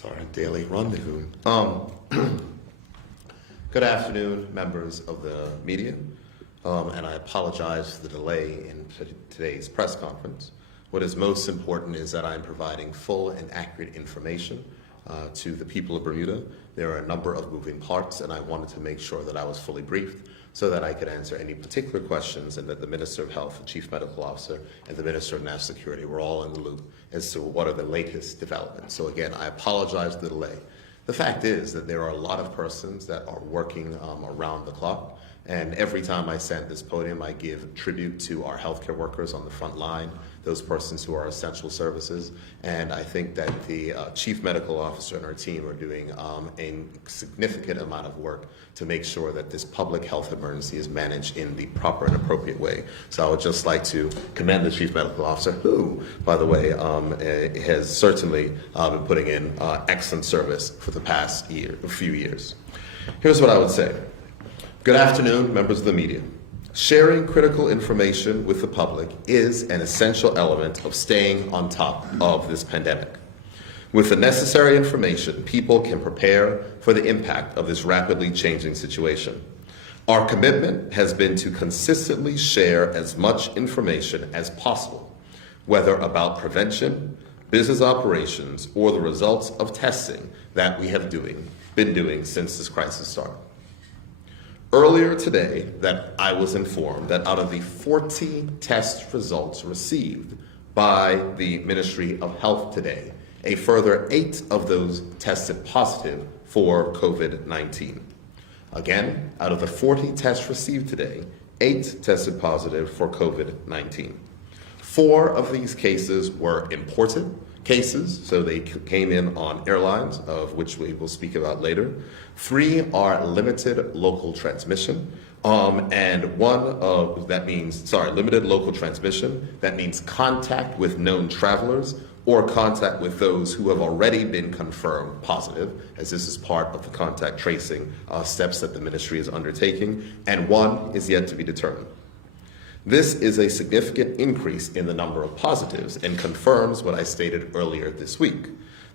It's our daily rendezvous. Good afternoon, members of the media, and I apologize for the delay in today's press conference. What is most important is that I'm providing full and accurate information to the people of Bermuda. There are a number of moving parts, and I wanted to make sure that I was fully briefed so that I could answer any particular questions, and that the Minister of Health, the Chief Medical Officer, and the Minister of National Security were all in the loop as to what are the latest developments. So again, I apologize for the delay. The fact is that there are a lot of persons that are working around the clock, and every time I stand at this podium, I give tribute to our healthcare workers on the front line, those persons who are essential services, and I think that the Chief Medical Officer and our team are doing a significant amount of work to make sure that this public health emergency is managed in the proper and appropriate way. So I would just like to commend the Chief Medical Officer, who, by the way, has certainly been putting in excellent service for the past few years. Here's what I would say. Good afternoon, members of the media. Sharing critical information with the public is an essential element of staying on top of this pandemic. With the necessary information, people can prepare for the impact of this rapidly changing situation. Our commitment has been to consistently share as much information as possible, whether about prevention, business operations, or the results of testing that we have been doing since this crisis started. Earlier today, that I was informed that out of the 40 test results received by the Ministry of Health today, a further 8 of those tested positive for COVID-19. Again, out of the 40 tests received today, 8 tested positive for COVID-19. 4 of these cases were imported cases, so they came in on airlines, of which we will speak about later. 3 are limited local transmission, and limited local transmission. That means contact with known travelers or contact with those who have already been confirmed positive, as this is part of the contact tracing steps that the ministry is undertaking, and 1 is yet to be determined. This is a significant increase in the number of positives and confirms what I stated earlier this week,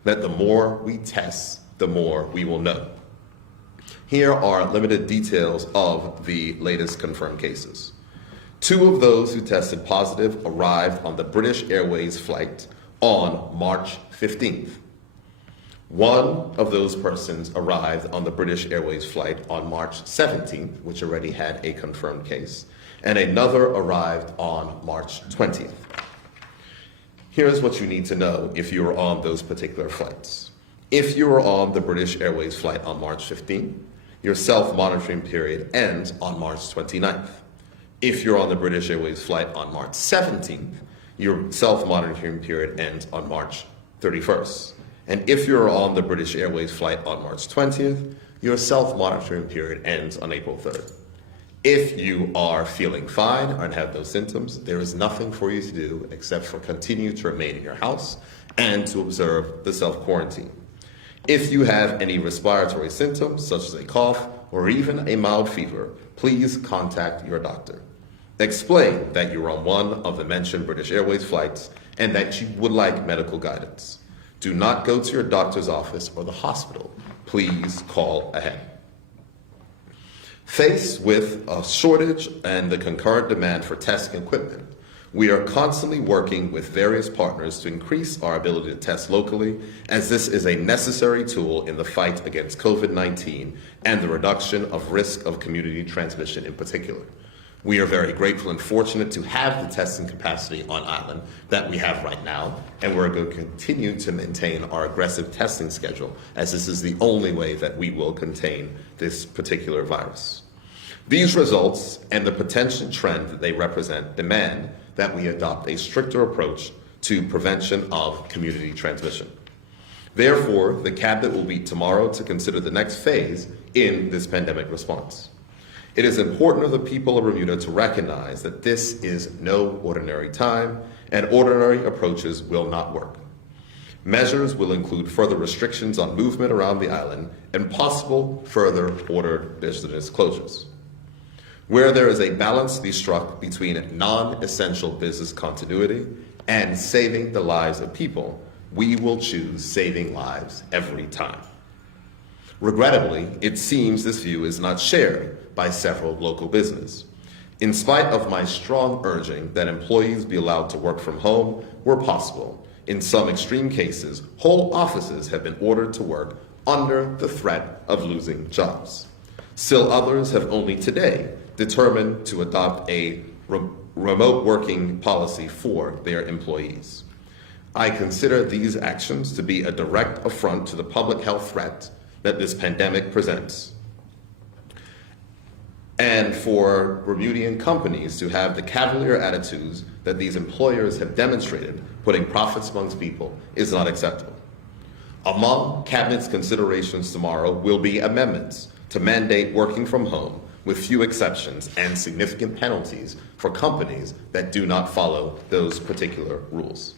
that the more we test, the more we will know. Here are limited details of the latest confirmed cases. 2 of those who tested positive arrived on the British Airways flight on March 15th. 1 of those persons arrived on the British Airways flight on March 17th, which already had a confirmed case, and another arrived on March 20th. Here's what you need to know if you were on those particular flights. If you were on the British Airways flight on March 15th, your self-monitoring period ends on March 29th. If you're on the British Airways flight on March 17th, your self-monitoring period ends on March 31st. And if you're on the British Airways flight on March 20th, your self-monitoring period ends on April 3rd. If you are feeling fine and have no symptoms, there is nothing for you to do except for continue to remain in your house and to observe the self-quarantine. If you have any respiratory symptoms, such as a cough or even a mild fever, please contact your doctor. Explain that you're on one of the mentioned British Airways flights and that you would like medical guidance. Do not go to your doctor's office or the hospital. Please call ahead. Faced with a shortage and the concurrent demand for testing equipment, we are constantly working with various partners to increase our ability to test locally, as this is a necessary tool in the fight against COVID-19 and the reduction of risk of community transmission in particular. We are very grateful and fortunate to have the testing capacity on island that we have right now, and we're going to continue to maintain our aggressive testing schedule, as this is the only way that we will contain this particular virus. These results and the potential trend that they represent demand that we adopt a stricter approach to prevention of community transmission. Therefore, the Cabinet will meet tomorrow to consider the next phase in this pandemic response. It is important for the people of Bermuda to recognize that this is no ordinary time, and ordinary approaches will not work. Measures will include further restrictions on movement around the island and possible further ordered business closures. Where there is a balance to be struck between non-essential business continuity and saving the lives of people, we will choose saving lives every time. Regrettably, it seems this view is not shared by several local businesses. In spite of my strong urging that employees be allowed to work from home where possible, in some extreme cases, whole offices have been ordered to work under the threat of losing jobs. Still others have only today determined to adopt a remote working policy for their employees. I consider these actions to be a direct affront to the public health threat that this pandemic presents, and for Bermudian companies to have the cavalier attitudes that these employers have demonstrated, putting profits amongst people, is not acceptable. Among Cabinet's considerations tomorrow will be amendments to mandate working from home with few exceptions and significant penalties for companies that do not follow those particular rules.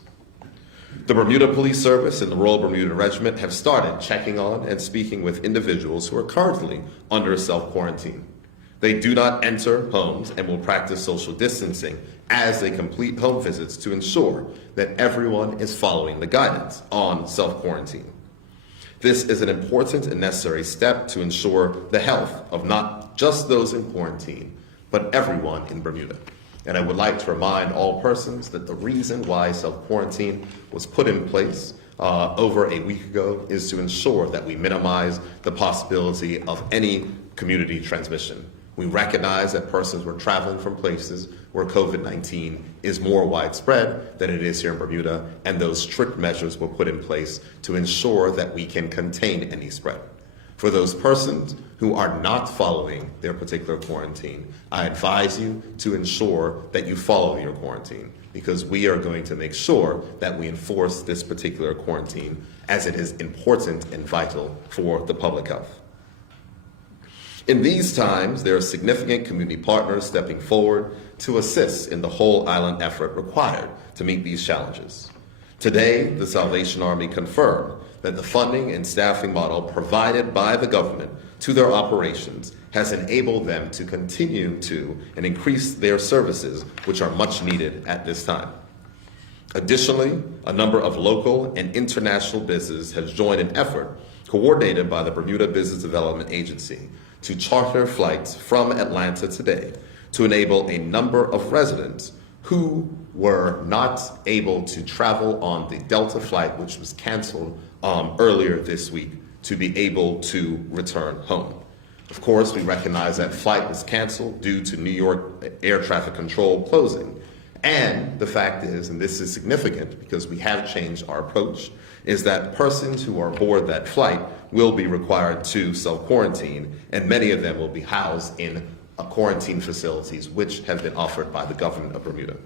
The Bermuda Police Service and the Royal Bermuda Regiment have started checking on and speaking with individuals who are currently under self-quarantine. They do not enter homes and will practice social distancing as they complete home visits to ensure that everyone is following the guidance on self-quarantine. This is an important and necessary step to ensure the health of not just those in quarantine, but everyone in Bermuda. And I would like to remind all persons that the reason why self-quarantine was put in place over a week ago is to ensure that we minimize the possibility of any community transmission. We recognize that persons were traveling from places where COVID-19 is more widespread than it is here in Bermuda, and those strict measures were put in place to ensure that we can contain any spread. For those persons who are not following their particular quarantine, I advise you to ensure that you follow your quarantine, because we are going to make sure that we enforce this particular quarantine as it is important and vital for the public health. In these times, there are significant community partners stepping forward to assist in the whole island effort required to meet these challenges. Today, the Salvation Army confirmed that the funding and staffing model provided by the government to their operations has enabled them to continue to and increase their services, which are much needed at this time. Additionally, a number of local and international businesses has joined an effort coordinated by the Bermuda Business Development Agency to charter flights from Atlanta today to enable a number of residents who were not able to travel on the Delta flight, which was canceled earlier this week, to be able to return home. Of course, we recognize that flight was canceled due to New York air traffic control closing. And the fact is, and this is significant because we have changed our approach, is that persons who are aboard that flight will be required to self-quarantine, and many of them will be housed in quarantine facilities which have been offered by the government of Bermuda.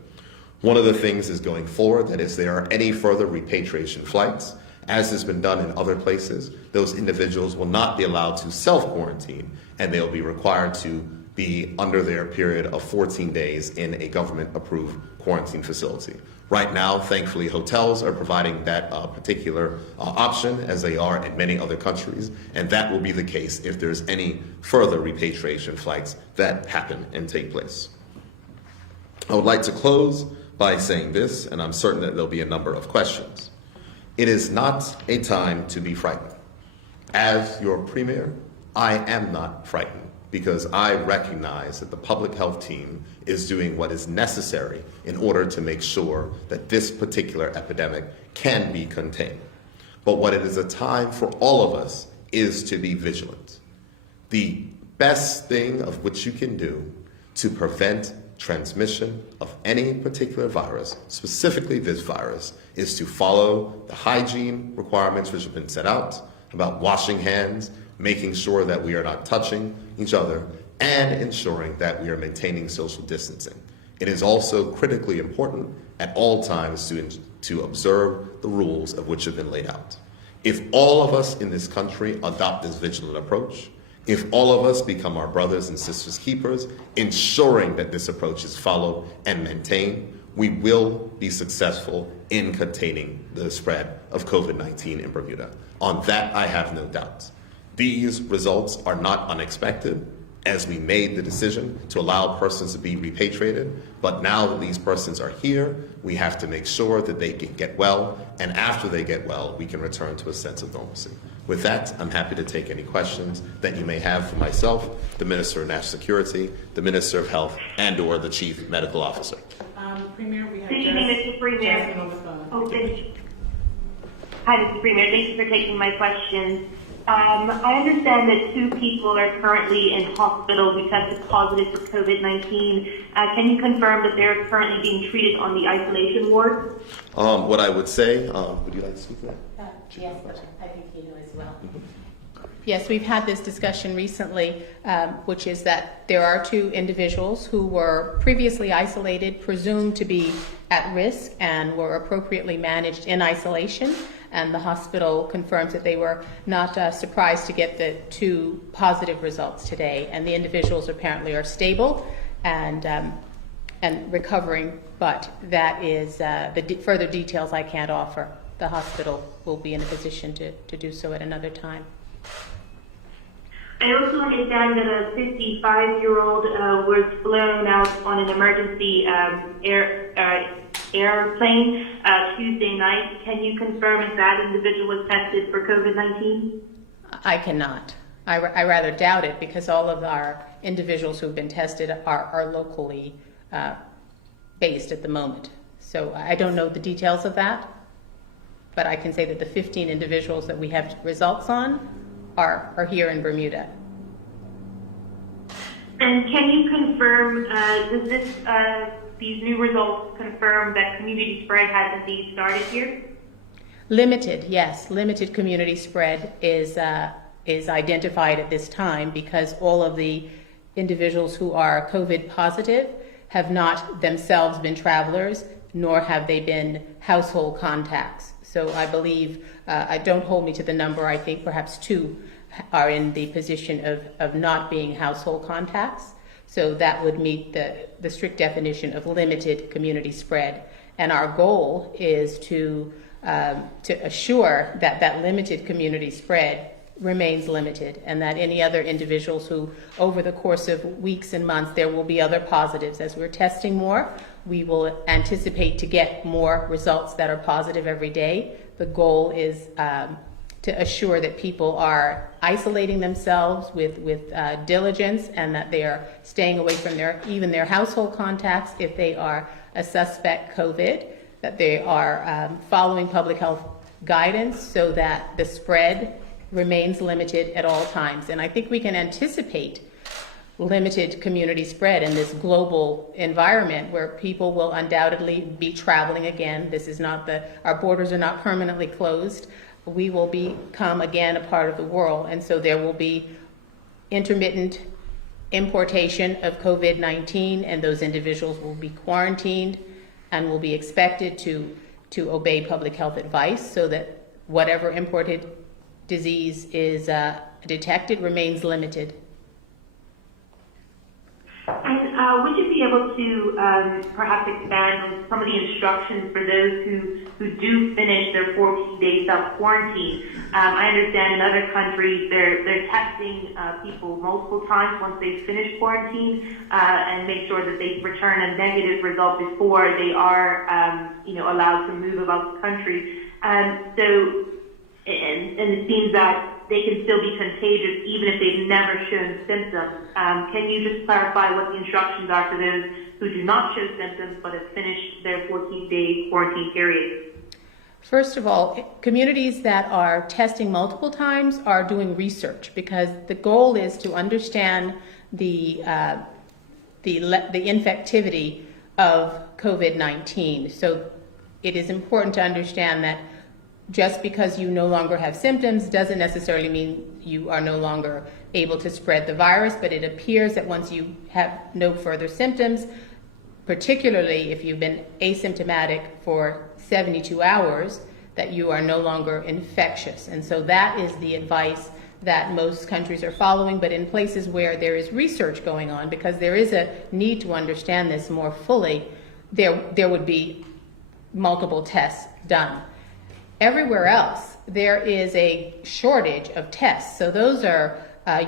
One of the things is going forward that if there are any further repatriation flights, as has been done in other places, those individuals will not be allowed to self-quarantine, and they'll be required to be under their period of 14 days in a government-approved quarantine facility. Right now, thankfully, hotels are providing that particular option, as they are in many other countries, and that will be the case if there's any further repatriation flights that happen and take place. I would like to close by saying this, and I'm certain that there'll be a number of questions. It is not a time to be frightened. As your premier, I am not frightened, because I recognize that the public health team is doing what is necessary in order to make sure that this particular epidemic can be contained. But what it is a time for all of us is to be vigilant. The best thing of which you can do to prevent transmission of any particular virus, specifically this virus, is to follow the hygiene requirements which have been set out about washing hands, making sure that we are not touching each other, and ensuring that we are maintaining social distancing. It is also critically important at all times to observe the rules of which have been laid out. If all of us in this country adopt this vigilant approach, if all of us become our brothers and sisters keepers, ensuring that this approach is followed and maintained, we will be successful in containing the spread of COVID-19 in Bermuda. On that, I have no doubt. These results are not unexpected. as we made the decision to allow persons to be repatriated. But now that these persons are here, we have to make sure that they can get well, and after they get well, we can return to a sense of normalcy. With that, I'm happy to take any questions that you may have for myself, the Minister of National Security, the Minister of Health, and/or the Chief Medical Officer. Premier, we have Good evening, Mr. Premier. Jasmine on the phone. Oh, thank you. Hi, Mr. Premier. Thank you for taking my questions. I understand that 2 people are currently in hospital who tested positive for COVID-19. Can you confirm that they're currently being treated on the isolation ward? What I would say, would you like to speak to that? Yes, I think you know as well. Yes, we've had this discussion recently, which is that there are 2 individuals who were previously isolated, presumed to be at risk, and were appropriately managed in isolation. And the hospital confirms that they were not surprised to get the 2 positive results today. And the individuals apparently are stable and recovering, but that is the further details I can't offer. The hospital will be in a position to do so at another time. I also understand that a 55-year-old was flown out on an emergency airplane Tuesday night. Can you confirm if that individual was tested for COVID-19? I cannot. I rather doubt it, because all of our individuals who have been tested are locally based at the moment. So I don't know the details of that, but I can say that the 15 individuals that we have results on are here in Bermuda. And can you confirm, does these new results confirm that community spread has indeed started here? Limited, yes. Limited community spread is identified at this time, because all of the individuals who are COVID positive have not themselves been travelers, nor have they been household contacts. So I believe, don't hold me to the number, I think perhaps 2 are in the position of not being household contacts. So that would meet the strict definition of limited community spread. And our goal is to assure that that limited community spread remains limited, and that any other individuals who, over the course of weeks and months, there will be other positives. As we're testing more, we will anticipate to get more results that are positive every day. The goal is to assure that people are isolating themselves with diligence, and that they are staying away from even their household contacts if they are a suspect COVID, that they are following public health guidance so that the spread remains limited at all times. And I think we can anticipate limited community spread in this global environment where people will undoubtedly be traveling again. This is not our borders are not permanently closed. We will become again a part of the world, and so there will be intermittent importation of COVID-19, and those individuals will be quarantined and will be expected to obey public health advice, so that whatever imported disease is detected remains limited. And would you be able to perhaps expand on some of the instructions for those who do finish their 14-day self-quarantine? I understand in other countries they're testing people multiple times once they've finished quarantine and make sure that they return a negative result before they are allowed to move about the country. And it seems that they can still be contagious even if they've never shown symptoms. Can you just clarify what the instructions are for those who do not show symptoms but have finished their 14-day quarantine period? First of all, communities that are testing multiple times are doing research, because the goal is to understand the infectivity of COVID-19. So it is important to understand that just because you no longer have symptoms doesn't necessarily mean you are no longer able to spread the virus, but it appears that once you have no further symptoms, particularly if you've been asymptomatic for 72 hours, that you are no longer infectious. And so that is the advice that most countries are following, but in places where there is research going on, because there is a need to understand this more fully, there would be multiple tests done. Everywhere else, there is a shortage of tests. So those are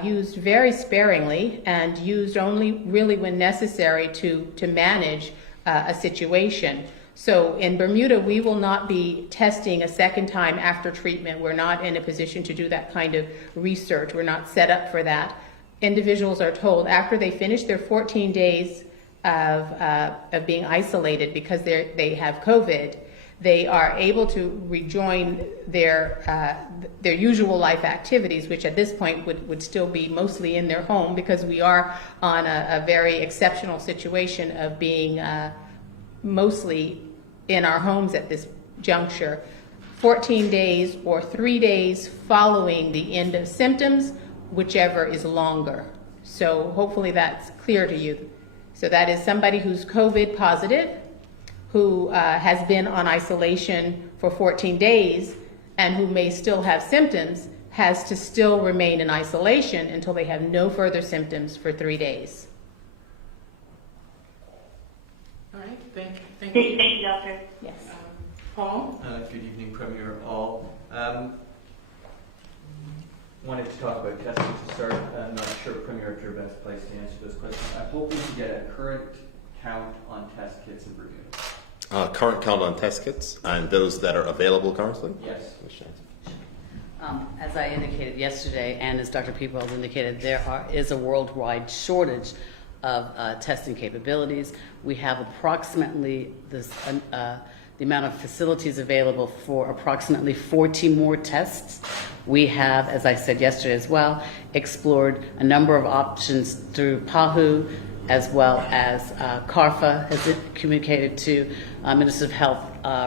used very sparingly and used only really when necessary to manage a situation. So in Bermuda, we will not be testing a second time after treatment. We're not in a position to do that kind of research. We're not set up for that. Individuals are told after they finish their 14 days of being isolated because they have COVID, they are able to rejoin their usual life activities, which at this point would still be mostly in their home, because we are on a very exceptional situation of being mostly in our homes at this juncture. 14 days or 3 days following the end of symptoms, whichever is longer. So hopefully that's clear to you. So that is somebody who's COVID positive, who has been on isolation for 14 days and who may still have symptoms, has to still remain in isolation until they have no further symptoms for 3 days. All right, thank you. Thank you, Doctor. Yes. Paul? Good evening, Premier All. Wanted to talk about testing to start. I'm not sure, Premier, if you're best placed to answer this question. I'm hoping to get a current count on test kits in Bermuda. Current count on test kits and those that are available currently? Yes. As I indicated yesterday, and as Dr. Peoples indicated, there is a worldwide shortage of testing capabilities. We have approximately the amount of facilities available for approximately 40 more tests. We have, as I said yesterday as well, explored a number of options through PAHU, as well as CARFA has communicated to Minister of Health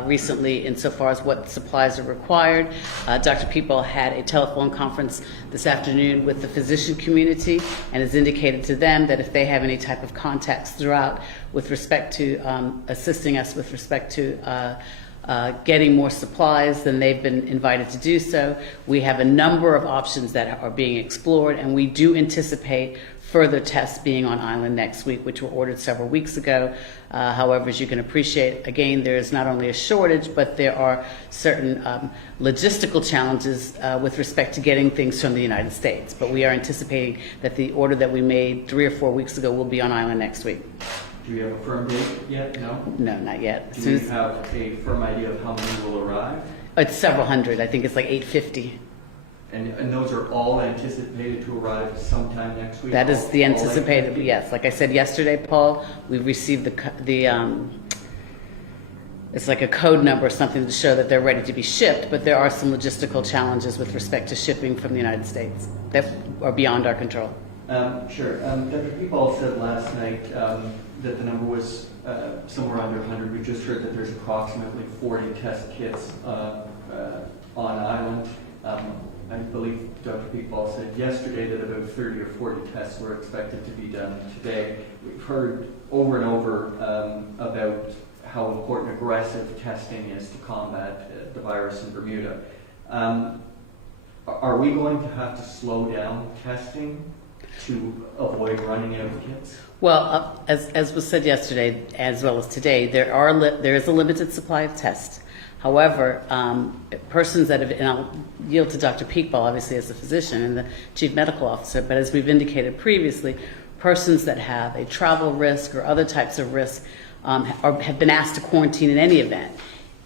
recently insofar as what supplies are required. Dr. People had a telephone conference this afternoon with the physician community and has indicated to them that if they have any type of contacts throughout with respect to assisting us with respect to getting more supplies, then they've been invited to do so. We have a number of options that are being explored, and we do anticipate further tests being on island next week, which were ordered several weeks ago. However, as you can appreciate, again, there is not only a shortage, but there are certain logistical challenges with respect to getting things from the United States. But we are anticipating that the order that we made 3 or 4 weeks ago will be on island next week. Do we have a firm date yet? No? No, not yet. Do you have a firm idea of how many will arrive? It's several hundred. I think it's like 850. And those are all anticipated to arrive sometime next week? That is the All anticipated, 850? yes. Like I said yesterday, Paul, we received it's like a code number or something to show that they're ready to be shipped, but there are some logistical challenges with respect to shipping from the United States that are beyond our control. Sure. Dr. People said last night that the number was somewhere under 100. We just heard that there's approximately 40 test kits on island. I believe Dr. People said yesterday that about 30 or 40 tests were expected to be done today. We've heard over and over about how important aggressive testing is to combat the virus in Bermuda. Are we going to have to slow down testing to avoid running out of kits? Well, as was said yesterday, as well as today, there is a limited supply of tests. However, persons that have, and I'll yield to Dr. Peekball, obviously, as the physician and the chief medical officer, but as we've indicated previously, persons that have a travel risk or other types of risk have been asked to quarantine in any event.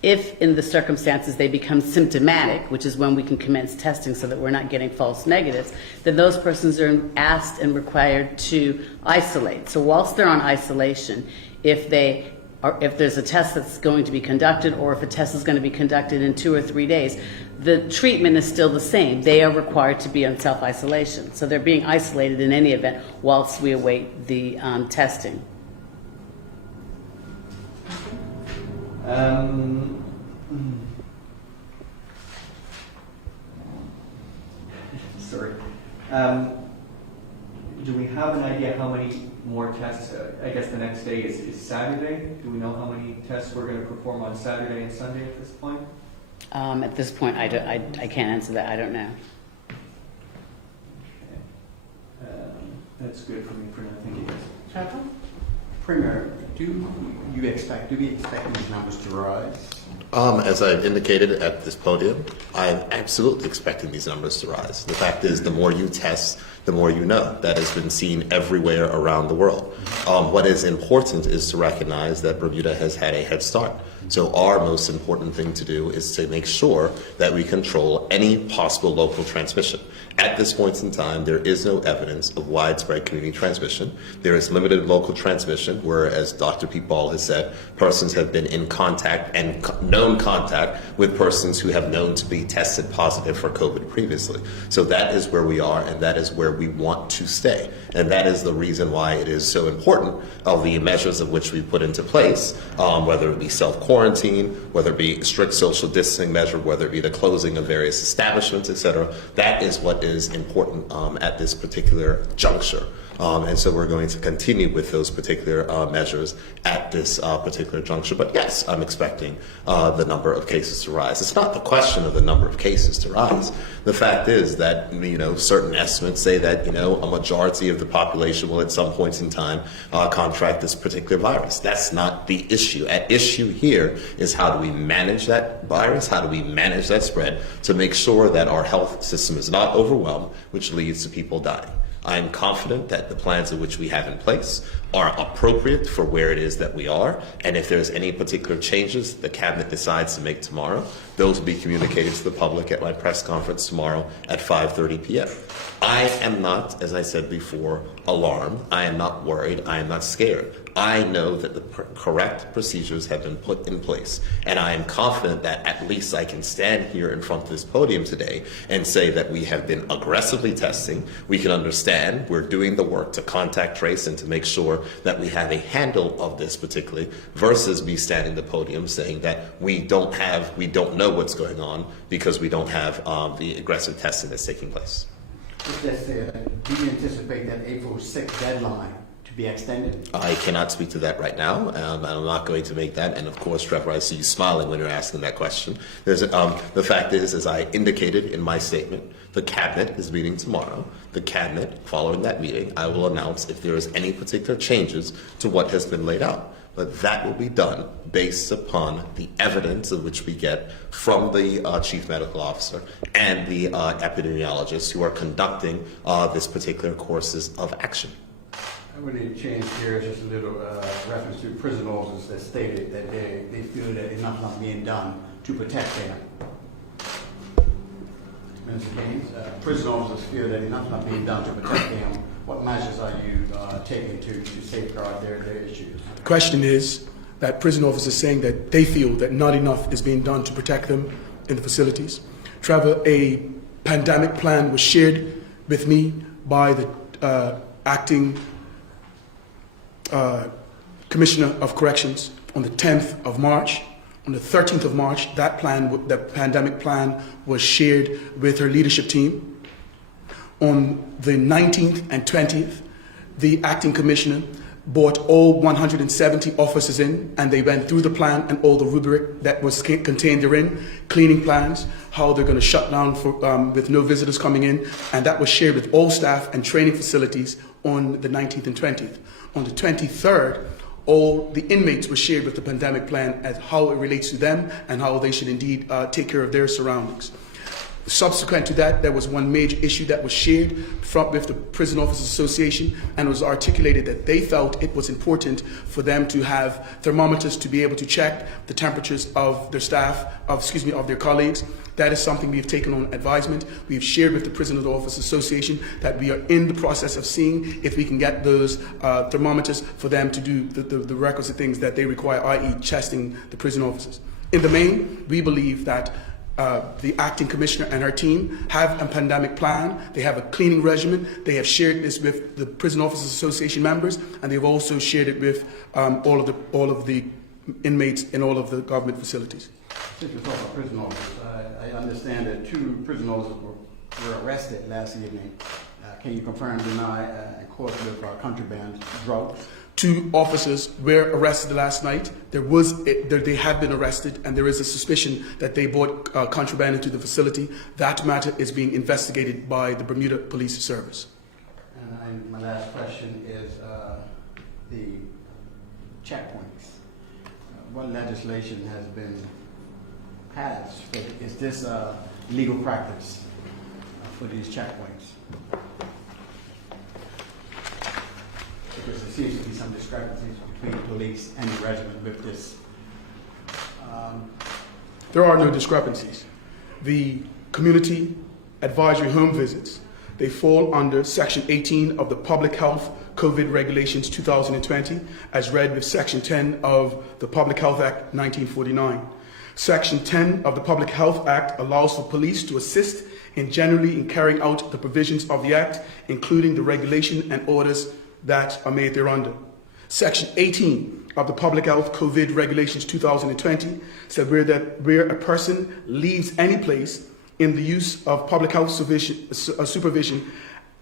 If in the circumstances they become symptomatic, which is when we can commence testing so that we're not getting false negatives, then those persons are asked and required to isolate. So whilst they're on isolation, if there's a test that's going to be conducted, or if a test is going to be conducted in 2 or 3 days, the treatment is still the same. They are required to be on self-isolation. So they're being isolated in any event whilst we await the testing. Sorry. Do we have an idea how many more tests? I guess the next day is Saturday. Do we know how many tests we're going to perform on Saturday and Sunday at this point? At this point, I can't answer that. I don't know. Okay. That's good for me for now. Thank you, guys. Cheryl? Premier, do we expect these numbers to rise? As I've indicated at this podium, I'm absolutely expecting these numbers to rise. The fact is, the more you test, the more you know. That has been seen everywhere around the world. What is important is to recognize that Bermuda has had a head start. So our most important thing to do is to make sure that we control any possible local transmission. At this point in time, there is no evidence of widespread community transmission. There is limited local transmission where, as Dr. Pete Ball has said, persons have been in contact and known contact with persons who have known to be tested positive for COVID previously. So that is where we are, and that is where we want to stay. And that is the reason why it is so important of the measures of which we put into place, whether it be self-quarantine, whether it be strict social distancing measure, whether it be the closing of various establishments, etc. That is what is important at this particular juncture. And so we're going to continue with those particular measures at this particular juncture. But yes, I'm expecting the number of cases to rise. It's not the question of the number of cases to rise. The fact is that, certain estimates say that, a majority of the population will at some points in time contract this particular virus. That's not the issue. At issue here is how do we manage that virus? How do we manage that spread to make sure that our health system is not overwhelmed, which leads to people dying. I am confident that the plans in which we have in place are appropriate for where it is that we are, and if there's any particular changes the Cabinet decides to make tomorrow, those will be communicated to the public at my press conference tomorrow at 5:30 p.m. I am not, as I said before, alarmed. I am not worried. I am not scared. I know that the correct procedures have been put in place, and I am confident that at least I can stand here in front of this podium today and say that we have been aggressively testing. We can understand we're doing the work to contact trace and to make sure that we have a handle of this particularly, versus me standing the podium saying that we don't know what's going on because we don't have the aggressive testing that's taking place. Just do you anticipate that April 6th deadline to be extended? I cannot speak to that right now, and I'm not going to make that. And of course, Trevor, I see you smiling when you're asking that question. The fact is, as I indicated in my statement, the Cabinet is meeting tomorrow. The Cabinet, following that meeting, I will announce if there is any particular changes to what has been laid out. But that will be done based upon the evidence of which we get from the Chief Medical Officer and the epidemiologists who are conducting this particular courses of action. I want to change gears just a little. Reference to prison officers that stated that they feel that enough is not being done to protect them. Mr. Caines, prison officers feel that enough is not being done to protect them. What measures are you taking to safeguard their issues? The question is that prison officers saying that they feel that not enough is being done to protect them in the facilities. Trevor, a pandemic plan was shared with me by the acting Commissioner of Corrections on the 10th of March. On the 13th of March, the pandemic plan was shared with her leadership team. On the 19th and 20th, the acting commissioner brought all 170 officers in, and they went through the plan and all the rubric that was contained therein, cleaning plans, how they're going to shut down with no visitors coming in, and that was shared with all staff and training facilities on the 19th and 20th. On the 23rd, all the inmates were shared with the pandemic plan as how it relates to them and how they should indeed take care of their surroundings. Subsequent to that, there was one major issue that was shared with the Prison Officers Association, and it was articulated that they felt it was important for them to have thermometers to be able to check the temperatures of their staff, of their colleagues. That is something we have taken on advisement. We have shared with the Prison Officers Association that we are in the process of seeing if we can get those thermometers for them to do the requisite things that they require, i.e. testing the prison officers. In the main, we believe that the acting commissioner and her team have a pandemic plan. They have a cleaning regimen. They have shared this with the Prison Officers Association members, and they've also shared it with all of the inmates in all of the government facilities. Since we're talking about prison officers, I understand that 2 prison officers were arrested last evening. Can you confirm, deny, and caught with contraband drugs? 2 officers were arrested last night. They have been arrested, and there is a suspicion that they brought contraband into the facility. That matter is being investigated by the Bermuda Police Service. And my last question is the checkpoints. What legislation has been has, but is this legal practice for these checkpoints? Because there seems to be some discrepancies between police and the regiment with this. There are no discrepancies. The community advisory home visits, they fall under Section 18 of the Public Health COVID Regulations 2020, as read with Section 10 of the Public Health Act 1949. Section 10 of the Public Health Act allows for police to assist generally in carrying out the provisions of the Act, including the regulation and orders that are made thereunder. Section 18 of the Public Health COVID Regulations 2020 said where a person leaves any place in the use of public health supervision,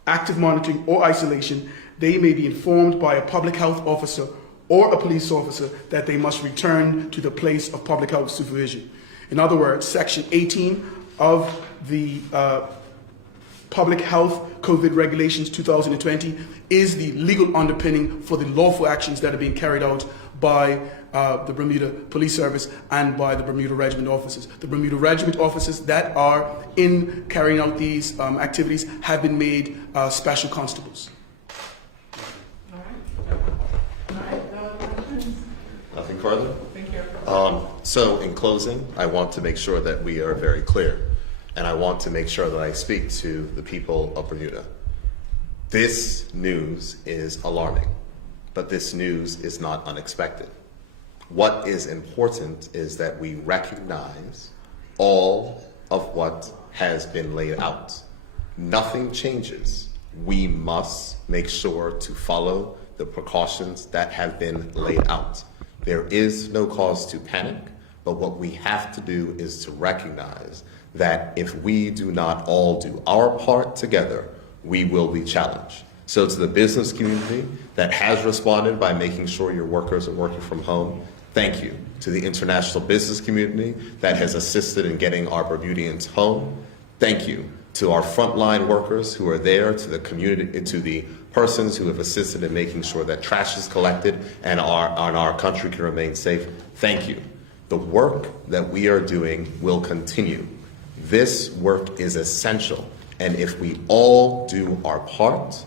active monitoring, or isolation, they may be informed by a public health officer or a police officer that they must return to the place of public health supervision. In other words, Section 18 of the Public Health COVID Regulations 2020 is the legal underpinning for the lawful actions that are being carried out by the Bermuda Police Service and by the Bermuda Regiment officers. The Bermuda Regiment officers that are in carrying out these activities have been made special constables. All right, no other questions? Nothing further? Thank you. So in closing, I want to make sure that we are very clear, and I want to make sure that I speak to the people of Bermuda. This news is alarming, but this news is not unexpected. What is important is that we recognize all of what has been laid out. Nothing changes. We must make sure to follow the precautions that have been laid out. There is no cause to panic, but what we have to do is to recognize that if we do not all do our part together, we will be challenged. So to the business community that has responded by making sure your workers are working from home, thank you. To the international business community that has assisted in getting our Bermudians home, thank you. To our frontline workers who are there, to the community, to the persons who have assisted in making sure that trash is collected and our country can remain safe, thank you. The work that we are doing will continue. This work is essential, and if we all do our part,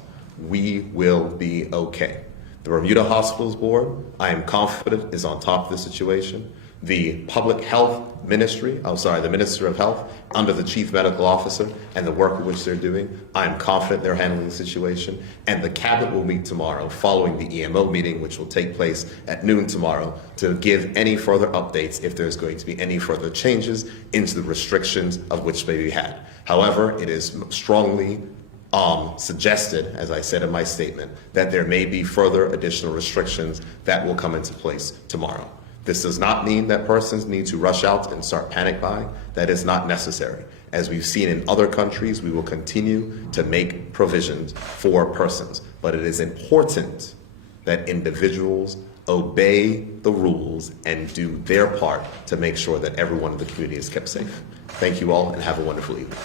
we will be okay. The Bermuda Hospitals Board, I am confident, is on top of the situation. The Public Health Ministry, the Minister of Health, under the Chief Medical Officer and the work which they're doing, I am confident they're handling the situation. And the Cabinet will meet tomorrow following the EMO meeting, which will take place at noon tomorrow, to give any further updates if there's going to be any further changes into the restrictions of which may be had. However, it is strongly suggested, as I said in my statement, that there may be further additional restrictions that will come into place tomorrow. This does not mean that persons need to rush out and start panic buying. That is not necessary. As we've seen in other countries, we will continue to make provisions for persons. But it is important that individuals obey the rules and do their part to make sure that everyone in the community is kept safe. Thank you all and have a wonderful evening.